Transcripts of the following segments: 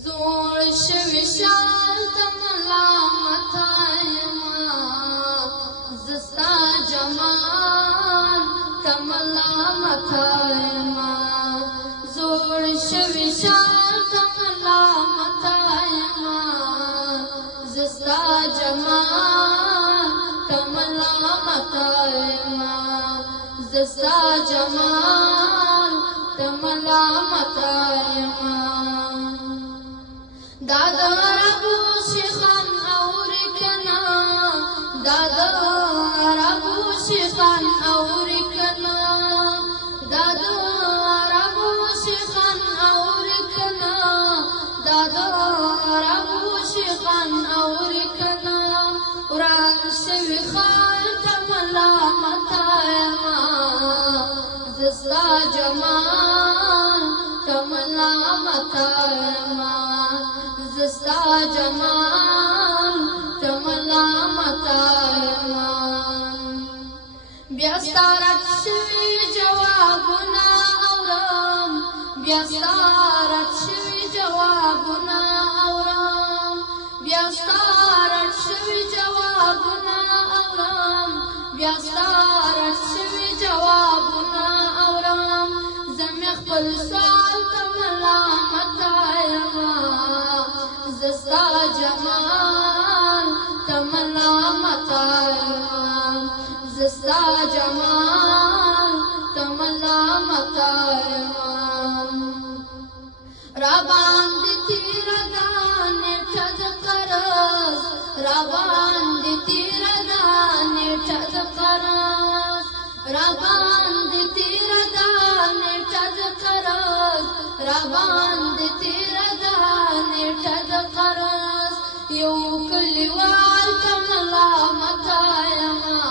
زوړ شوي شال ته ملامت یما زه ستا جمال ته ملامت یما زوړ شوي شال ته ملامت یما زه ستا جمال ته ملامت یما زه ستا جمال ته ملامت یما دا د عربو شیخان اوري کنا دا د عربو شیخان اوري کنا دا د عربو شیخان اوري کنا دا د عربو شیخان اوري کنا وران شوي خال ته ملامت یما زه ستا جمال ته ملامت یما زه ستا جمال ته ملامت یما بیا ستا رد شوي جوابونه اورم بیا ستا رد شوي جوابونه اورم بیا ستا رد شوي جوابونه اورم بیا ستا رد شوي جوابونه اورم زه مې خپل سوال ته ملامت یما زه ستا جمال ته ملامت یما زه ستا جمال ته ملامت یما راباندې تېره ده نیټه د قرض راباندې تېره ده نیټه د قرض راباندې تېره ده نیټه د قرض راباندې تېره ده نیټه د قرض یو کلیوال ته ملامت یما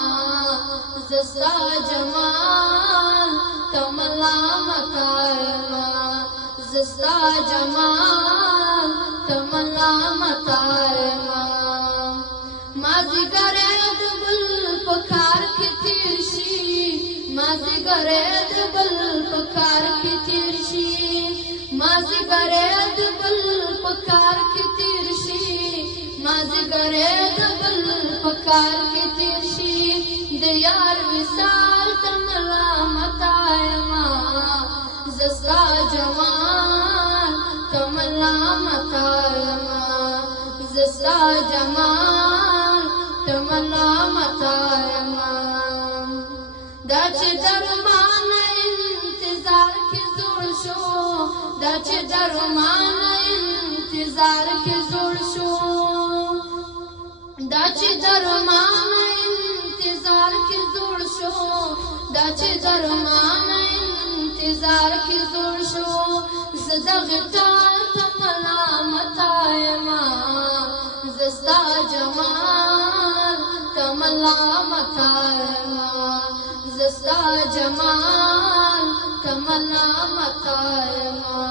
زه ستا جمال ته ملامت یما زه ستا جمال ته ملامت یما مازدیګری د بل په کار کې تېر شي مازدیګری د بل په کار کې تېر شي مازدیګری د بل په کار کې تېر شي مازدیګری د بل په کار کې تېر شي د یار وصال ته ملامت یما زه ستا جمال ته ملامت یما زه ستا جمال ته ملامت یما دا چې درمانه انتظار کې زوړ شو دا چې درمانه انتظار کې زوړ شو دا چې درمانه انتظار کې زوړ شو دا چې درمانه انتظار کې زوړ شو زه دغه ټال ته ملامت یما زه ستا جمال ته ملامت یما زه ستا جمال ته ملامت یما